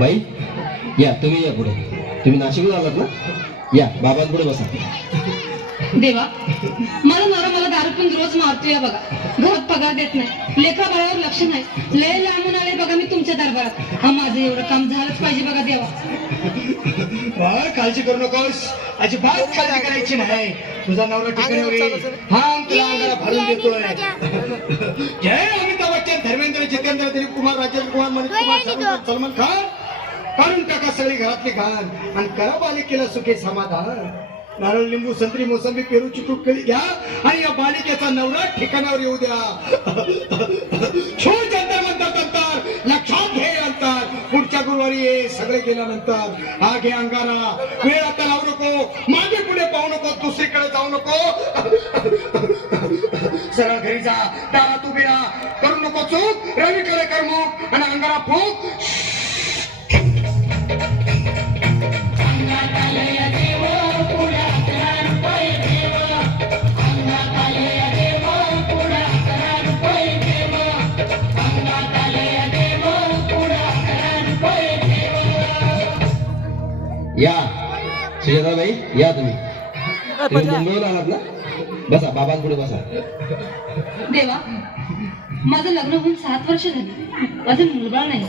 बाई या, तुम्ही या पुढे. तुम्ही नाशिकला आलात ना? या बाबांपुढे बसा. देवा, मला नवरा दारू पिऊन रोज मारतोय बघा. घरात पगार देत नाही, लेकरा बाळावर लक्ष नाही. लय लांबून आले बघा मी तुमच्या दरबारात. माझं एवढं काम झालंच पाहिजे बघा देवा. काळजी करू नकोस, अजिबात काळजी करायची नाही. तुझा नवरा ठिकाणावर येईल. हा तुला अंगाला भरून देतोय. जय अमिताभ बच्चन, धर्मेंद्र, जितेंद्र, दिलीप कुमार, राजेंद्र कुमार, मनीष कुमार, सलमान खान. काढून टाका सगळी घरातली घाण आणि करा बालिकेला सुखे समाधान. नारळ, लिंबू, संत्री, मोसंबी, पेरू, चिकू केळी घ्या आणि या बालिकेचा नवरा ठिकाणावर येऊ द्या. छो जंतर मंतर तंतर, लक्षात घे अंतर. पुढच्या गुरुवारी ये सगळे गेल्यानंतर. हा घे अंगारा, वेळ आता लावू नको, मागे पुढे पाहू नको, दुसरीकडे जाऊ नको. सरळ घरी जा, दारात उभी राहा, करू नको चूक, रवीकडे कर मुख आणि अंगारा फूक. या सुजाताबाई, या तुम्ही. मुंबईला आलात ना? बसा, बाबांपुढे बसा. देवा, माझं लग्न होऊन 7 वर्ष झाली, अजून मुलगा नाही.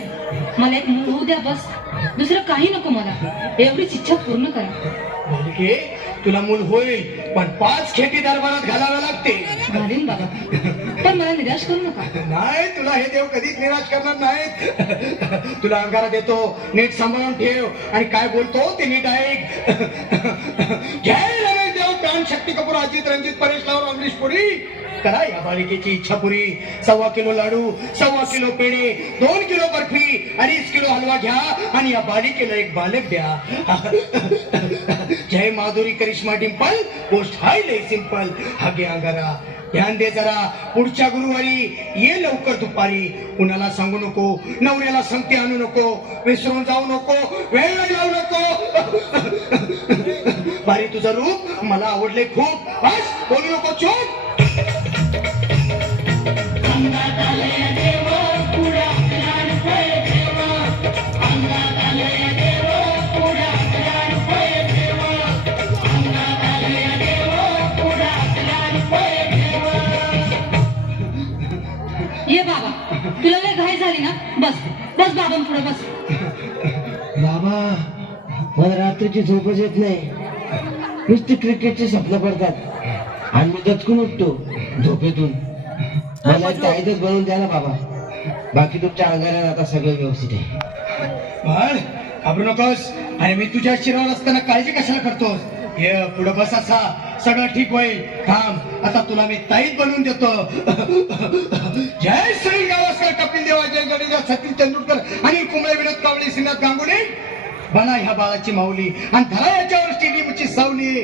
मला एक मूल होऊ द्या बस, दुसरं काही नको मला. एवढीच इच्छा पूर्ण करा. बालिके, तुला मूल होईल, पण 5 खेटी दरबारात घालाव्या लागते. घालीन बाबा, पण मला निराश करू नका. नाही, तुला हे देव कधीच निराश करणार नाहीत. तुला अंगारा देतो, नीट सांभाळून ठेव आणि काय बोलतो ते नीट ऐक. जय रमेश देव, प्राण, शक्ती कपूर, अजित, रंजित, परेश लावर, अमरीश पुरी. करा या बालिकेची इच्छा पुरी. 1.25 किलो लाडू, 1.25 किलो पेढे, 2 किलो बर्फी, 2.5 किलो हलवा घ्या आणि या बालिकेला एक बालक द्या. जय माधुरी, करिश्मा, डिंपल, गोष्ट हाय लय सिंपल. हा घे अंगारा, ध्यान दे जरा. पुढच्या गुरुवारी ये लवकर दुपारी. कुणाला सांगू नको, नवऱ्याला संगती आणू नको, विसरून जाऊ नको, वेळ लावू नको. बारी, तुझं रूप मला आवडले खूप. बस, बोलू नको, चूप. ये बाबा, तुला लय घाई झाली ना? बस बस बाबांपुढे बस. बाबा, मला रात्रीची झोपच येत नाही. नुसती क्रिकेटची स्वप्न पडतात आणि मी दचकून उठतो झोपेतून. मला एक ताईतच बनवून द्या ना बाबा. बाकी तुमच्या अंगाऱ्यात आता सगळं व्यवस्थित आहे. बाळ, घाबरू नकोस. आणि मी तुझ्या शिरावर असताना काळजी कशाला करतोस? ये पुढे बस, असा सगळं ठीक होईल. थांब, आता तुला मी ताईत बनवून देतो. जय सुनील गावस्कर, कपिल देव, जय जडेजा, सचिन तेंडुलकर आणि कुंबळे, विनोद कावळे, श्रीनाथ गांगुली. बना ह्या बाळाची माऊली आणि धरा याच्यावर स्टेडियमची सावली.